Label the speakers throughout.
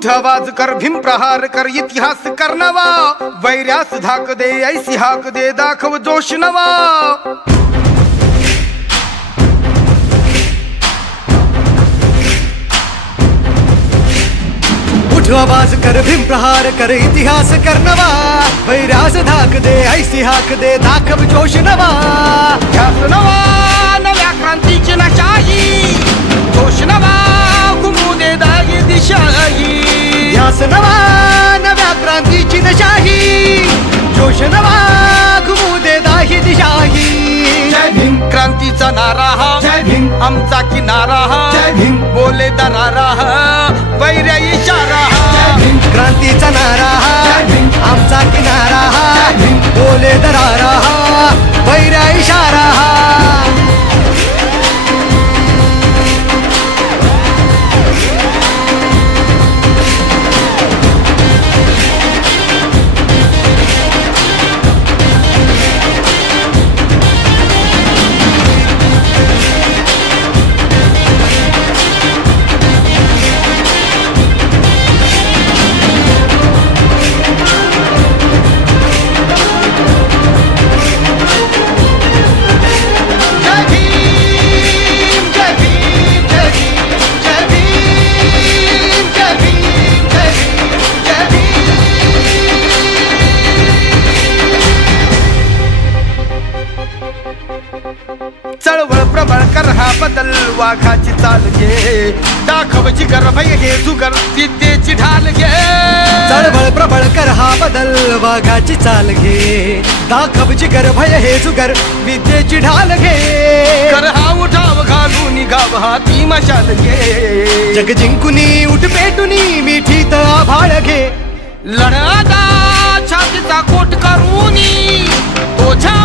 Speaker 1: उठ आवाज कर भीम प्रहार कर इतिहास कर नवा। वैर्यास धाक दे ऐसी हाक दे दाखव जोश नवा।
Speaker 2: उठ आवाज कर भीम प्रहार कर इतिहास कर नवा। वैरास धाक दे ऐसी हाक दे दाखव जोश नवा।
Speaker 1: नवा नव्या क्रांतीची
Speaker 2: नाश क्रांतीचा
Speaker 1: नारा हा.
Speaker 2: जय भीम.
Speaker 1: आमचा किनारा हा.
Speaker 2: जय भीम.
Speaker 1: बोले दरारा हा. चळवळ प्रबळ कर हा बदल वाघाची चाल घे. दाखव जिगर भय घे जुगर विद्येची ढाल घे.
Speaker 2: चळबळ प्रबळ कर हा बदल वाघाची चाल घे. दाखव जिगर भय हे जुगर विद्येची ढाल घे.
Speaker 1: कर हा उठाव घालून गाव हा ती मशाल घे.
Speaker 2: जग जिंकुनी उठ पेटुनी मिठीत आभाळ घे.
Speaker 1: लढादा छातीचा कोट करूनी तो शेप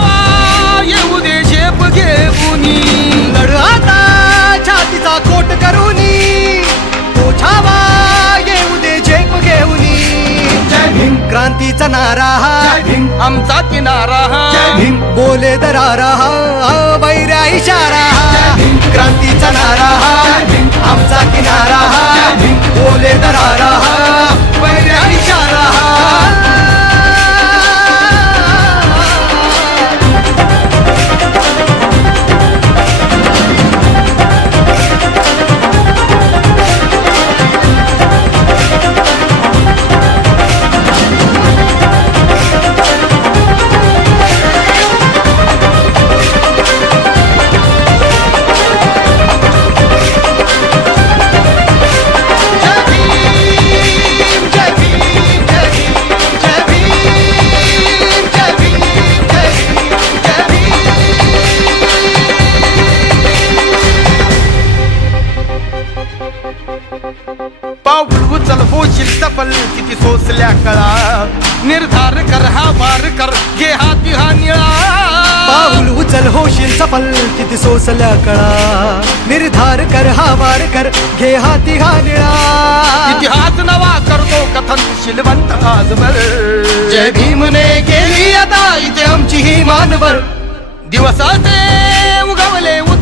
Speaker 1: घेऊनी
Speaker 2: लढ आता छातीचा कोट करूनी. तो छावा येऊ दे झेप घेऊनी.
Speaker 1: जय भीम.
Speaker 2: क्रांतीचा नारा हा
Speaker 1: आमचा किनारा हा.
Speaker 2: बोले दरारा हा वैऱ्या इशारा हा. क्रांतीचा नारा हा.
Speaker 1: सफल किती सोसल्या कळा. निर्धार कर हा वार कर घे हाती हा निळा.
Speaker 2: पाऊल उचल होशील सफल किती सोसल्या कळा. निर्धार कर हा वार कर घे हाती हा निळा.
Speaker 1: इतिहास नवा करतो कथन शिलवंत आजवर
Speaker 2: जय भीमने केली आता इथे आमची ही मानवर.
Speaker 1: दिवस असे